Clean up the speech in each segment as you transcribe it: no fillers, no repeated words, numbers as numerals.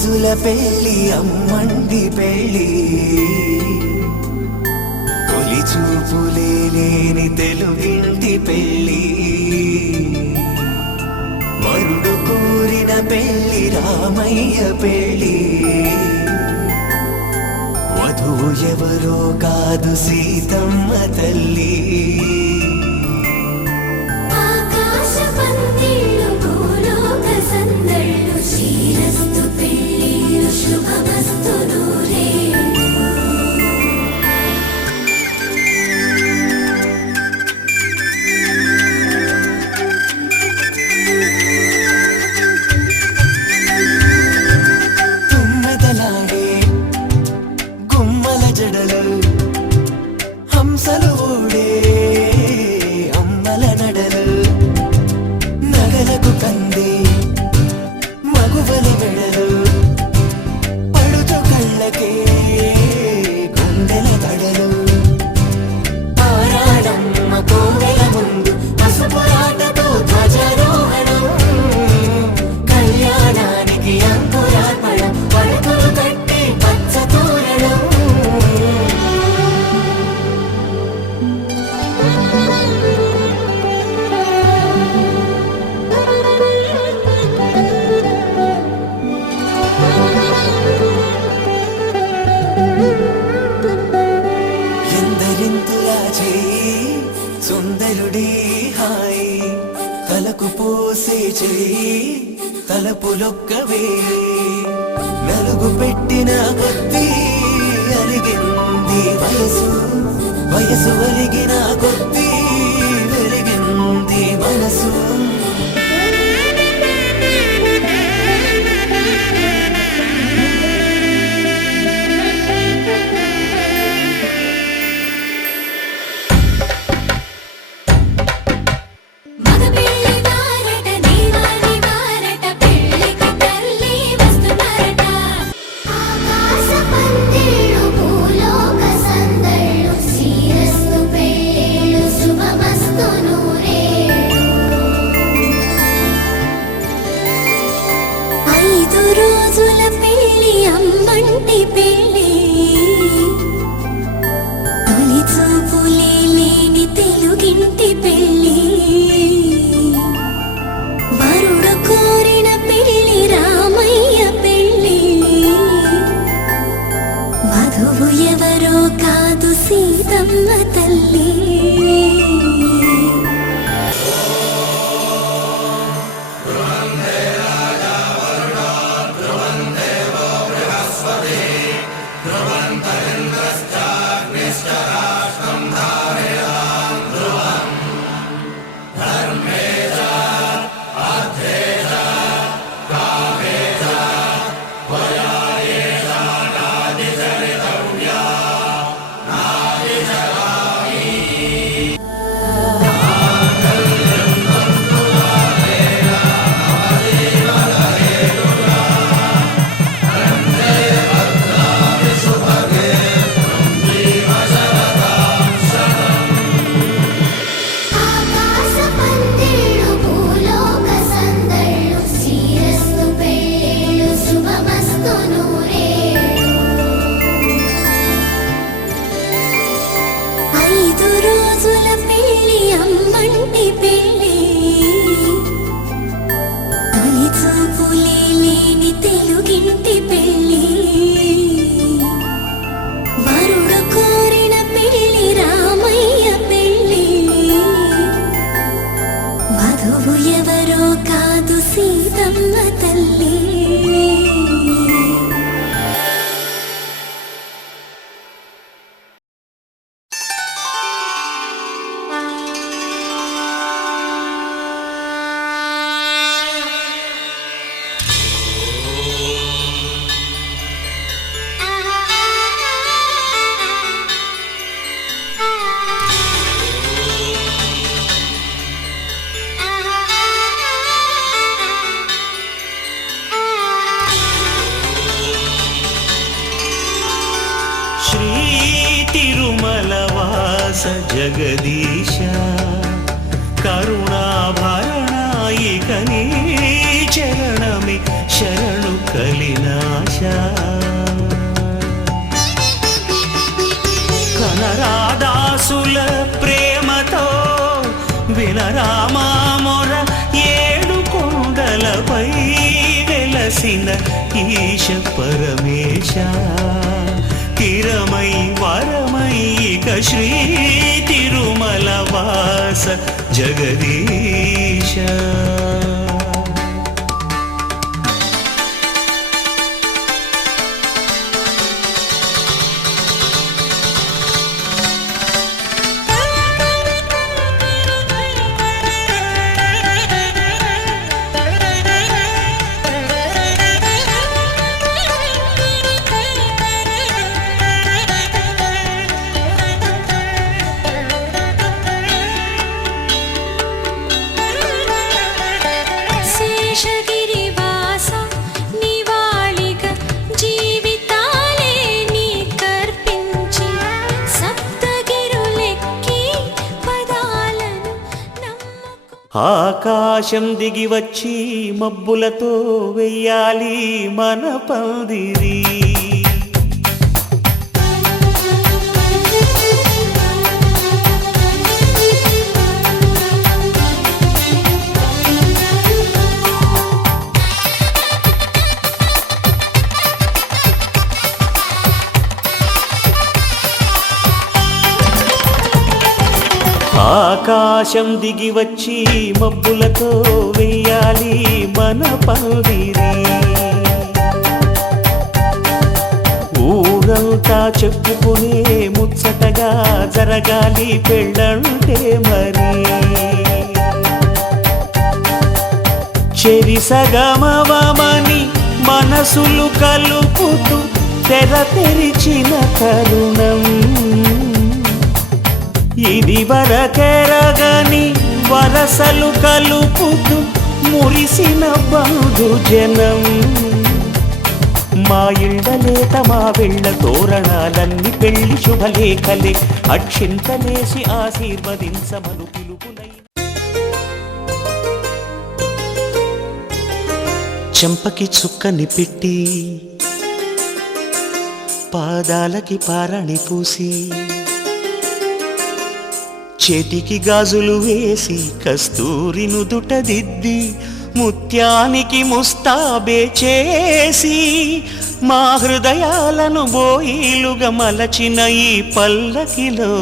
రోజుల పెళ్లి అమ్మండి పెళ్లి తొలి చూపులే లేని తెలుగింటి పెళ్లి వరుడు కోరిన పెళ్లి రామయ్య పెళ్లి వధువు ఎవరో కాదు సీతమ్మ తల్లి హంసలు ఊడే అమ్మల నడలు నగలకు కంది మగువలి మెడలు పడుచు కళ్ళకే గుండెల తడలు ఆరాడమ్మ కోవెల ముందు పసుపురాటతో ధ్వజారోహణం కళ్యాణానికి అంకురార్పణం పడకలు కట్టి పచ్చ తోరణం సుందరుడి హాయి తలకు పోసే చెయ్యి తలపులొక్కవే నలుగు పెట్టిన కొద్దీ అరిగింది వయసు వయసు ఒరిగిన కొద్దీ వెలిగింది మనసు రోజుల పెళ్లి అమ్మంటి పెళ్లి తొలి చూపులే లేని తెలుగింటి పెళ్లి వరుడు కోరిన పెళ్లి రామయ్య పెళ్లి వధువు ఎవరో కాదు సీతమ్మ తల్లి రోజుల పెళ్లి అమ్మంటి పెళ్లి తొలి చూపులే లేని తెలుగింటి పెళ్లి వరుడు కోరిన పెళ్లి రామయ్య పెళ్లి వధువు ఎవరో కాదు సీతమ్మ తల్లి जगदीश करुणाभरणायिक नी चरणमे शरणु कलिना వినరామా మొర ఏడు కొండలపై వెలసిన ఈశ పరమేశ తిరమై వరమై ఇక శ్రీ తిరుమల వాస జగదీశ. ఆకాశం దిగి వచ్చి మబ్బులతో వెయ్యాలి మన పందిరి. ఆకాశం దిగి వచ్చి మబ్బులతో వెయ్యాలి మన పందిరి. ఊరంతా చెప్పుకునే ముచ్చటగా జరగాలి పెళ్ళంటే మరి. చెరిసగమవమని మనసులు కలుపుతూ తెర తెరిచిన తరుణం ఇది వరకెరగని వరసలు కలుపుతూ మురిసిన బంధుజనం. మా ఇళ్ళలేత మా వెళ్ళ తోరణాలన్నీ పెళ్లి శుభలేఖలే అక్షింతలేసి ఆశీర్వదించమను పిలుపులై. చెంపకి చుక్కని పెట్టి పాదాలకి పారణి పూసి చేతికి గాజులు వేసి కస్తూరి నుదుట దిద్ది ముత్యానికి ముస్తాబే చేసి మా హృదయాలను బోయిలుగా మలచిన ఈ పల్లకిలో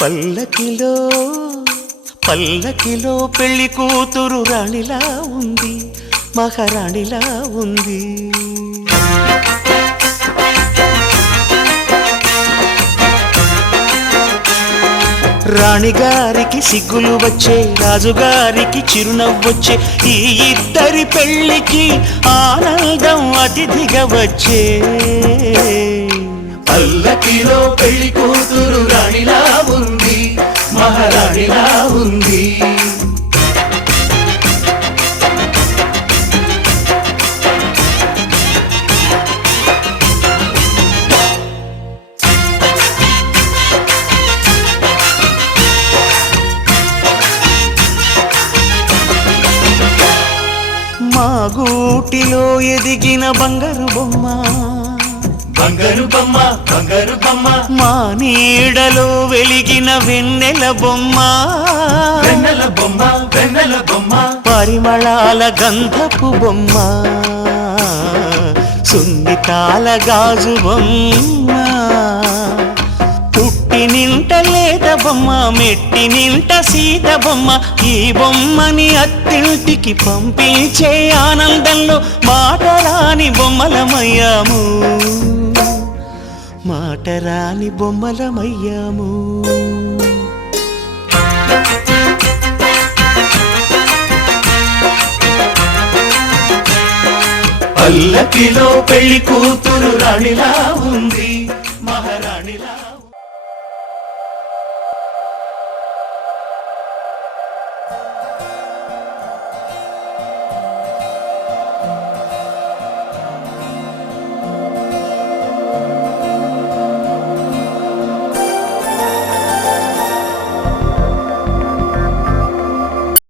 పల్లకిలో పల్లకిలో పెళ్లి కూతురు రాణిలా ఉంది, మహారాణిలా ఉంది. రాణిగారికి సిగ్గులు వచ్చే, రాజుగారికి చిరునవ్వొచ్చే, ఈ ఇద్దరి పెళ్లికి ఆనందం అతిథిగా వచ్చే. పల్లకిలో పెళ్లి కూతురు రాణిలా ఉంది, మహారాణిలా ఉంది. మా గూటిలో ఎదిగిన బంగారు బొమ్మ, బంగారు బొమ్మ, బంగారు బొమ్మ. మా నీడలో వెలిగిన వెన్నెల బొమ్మ, వెన్నెల బొమ్మ, వెన్నెల బొమ్మ. పరిమళాల గంధపు బొమ్మ, సున్నితాల గాజు బొమ్మ. పుట్టి నింట లేత బొమ్మ, మెట్టి నింట సీత బొమ్మ. ఈ బొమ్మని అత్తింటికి పంపించే ఆనందంలో మాటరాని బొమ్మలమయ్యాము, మాటరాని బొమ్మలమయ్యాము. పల్లకిలో పెళ్లి కూతురు రాణిలా ఉంది, మహారాణిలా.